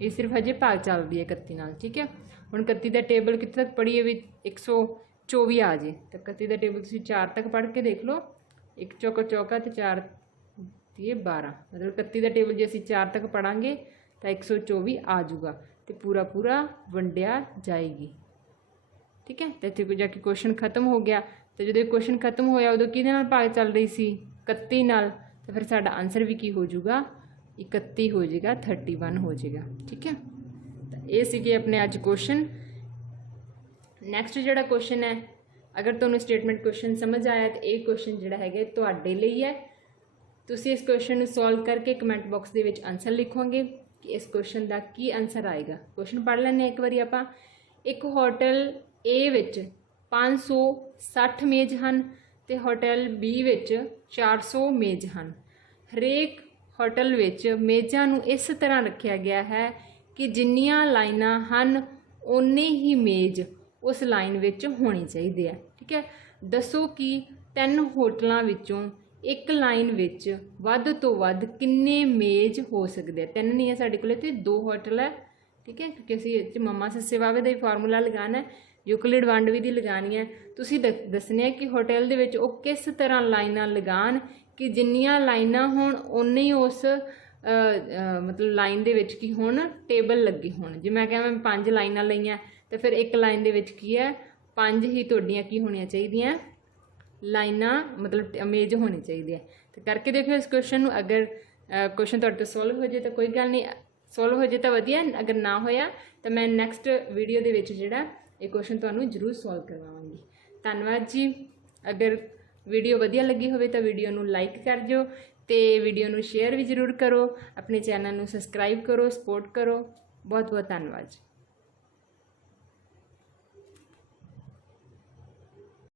ये सिर्फ हजे भाग चल रही है 31 नाल। ठीक है, हुण 31 का टेबल कितने तक पढ़ीए भी 124 आ जाए, तो 31 का टेबल तुसीं 4 तक पढ़ के देख लो, 1 चौका चौका तो 4 ये 12, मतलब 31 का टेबल जो असीं 4 तक पढ़ांगे तो 124 आ जूगा, तो पूरा पूरा वंडिया जाएगी। ठीक है, तो इत्थे जाके क्वेश्चन खत्म हो गया। तो जो क्वेश्चन खत्म होया उदों किहदे नाल भाग चल रही सी 31 नाल, तो फिर साडा आंसर भी की हो जूगा 31 हो जाएगा, 31 हो जाएगा। ठीक है, तो ये सीगे अपने अज क्वेश्चन। नैक्सट जिहड़ा क्वेश्चन है, अगर तुहानूं स्टेटमेंट क्वेश्चन समझ आया तो ये क्वेश्चन जिहड़ा है तुहाडे लई है। तुसीं इस क्वेश्चन नूं सॉल्व करके कमेंट बॉक्स दे विच आंसर लिखोगे कि इस क्वेश्चन का की आंसर आएगा। क्वेश्चन पढ़ लैंदे एक बारी आपां। एक होटल ए विच 560 मेज हैं तो होटल बी विच 400 मेज हैं। हरेक होटल विच मेज़ां नूं इस तरह रखा गया है कि जिन्नियां लाइनां हन उन्ने ही मेज़ उस लाइन विच होनी चाहिए है। ठीक है, दसो कि 3 होटलों विचों एक लाइन विच वध तो वध किन्ने मेज़ हो सकते हैं। 3 नहीं है साडे कोल, ते 2 होटल है। ठीक है, क्योंकि असीं मम्मा सस्से वावे का ही फार्मूला लगाना है, यूक्लिड वंड विधि लगानी है। तुसीं दसना है कि होटल दे विच ओह किस तरह लाइनां लगान कि जिन्नियां लाइनां होण उन्ने ही उस मतलब लाइन दे विच की होण टेबल लगे होण। जे मैं कहां मैं 5 लाइनां लईआं तो फिर एक लाइन दे विच की है 5 ही तुहाडीआं की होणीआं चाहीदिआं लाइनां, मतलब मेज होनी चाहिए है। तो करके देखो इस क्वेश्चन नूं। अगर क्वेश्चन तुहाडे तो सॉल्व हो जाए तो कोई गल नहीं, सॉल्व हो जाए तो वधिया, अगर ना होया तो मैं नैक्सट वीडियो दे विच जिहड़ा ये क्वेश्चन तुहानूं जरूर सॉल्व करवावांगी। धन्नवाद जी। अगर वीडियो वधिया लगी होवे तो वीडियो नूं लाइक कर जो, तो वीडियो नूं शेयर भी जरूर करो, अपने चैनल नूं सबसक्राइब करो, सपोर्ट करो। बहुत बहुत धन्नवाद।